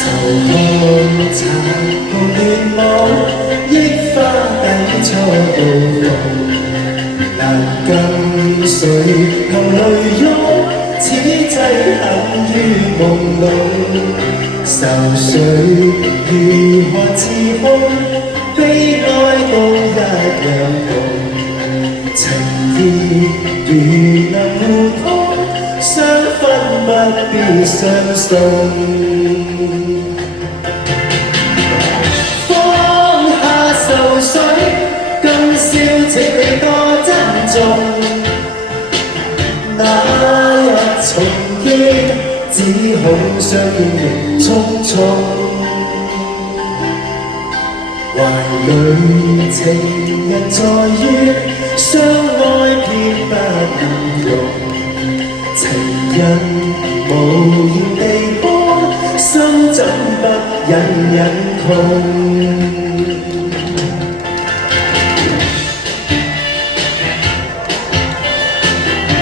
看殘酷亂舞，憶花底初到逢，難跟誰求淚湧，此際陷於夢籠。愁緒如何自控，悲哀都一樣痛，情意如能互通，相分不必相送。放下愁緒，今宵請你多珍重，那日重見，只恐相見匆匆。懷裏情人在於相愛偏不能容，情人無言地哭，心怎不隱隱痛。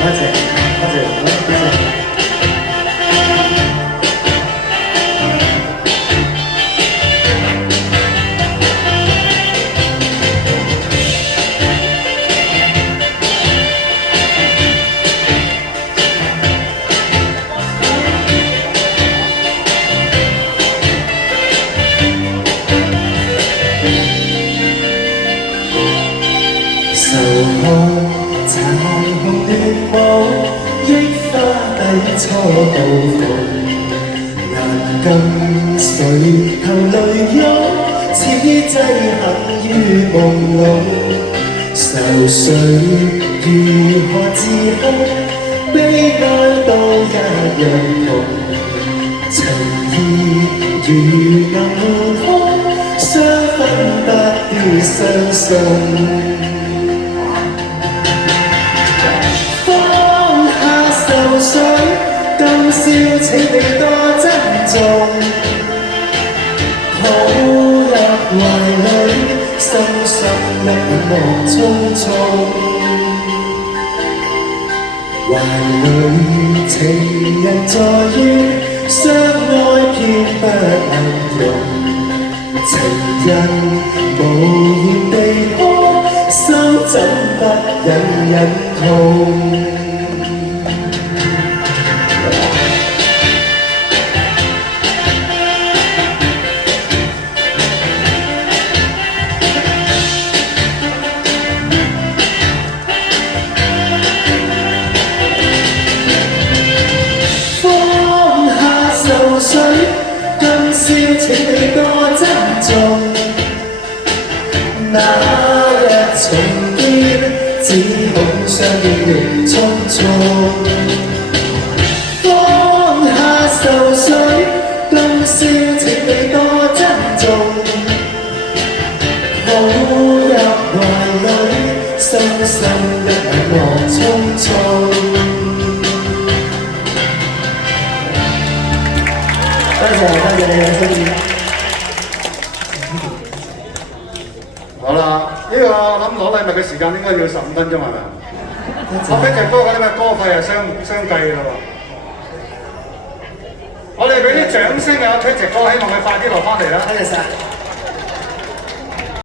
多謝，多謝，多謝。愁看殘酷亂舞，憶花底初到逢，難跟誰求淚湧，此際陷於夢籠。愁緒如何自控，悲哀都一樣痛，情意如能互通，相分不必相送。今宵請你多珍重，抱入懷裏，深深一幕匆匆。懷裏情人在於相愛偏不能容，情人無言地哭，心怎不隱隱痛。今宵請你多珍重，那日重見，只恐相見匆匆。放下愁緒，今宵請你多珍重，抱入懷裏，深深一幕匆匆。多謝你嘅中意。好啦，呢個我諗攞禮物嘅時間應該要15分鐘係咪？我俾隻歌嗰啲咩歌費係相計㗎喎。我哋俾啲掌聲啊！推隻歌，希望佢快啲落翻嚟啦。多謝晒。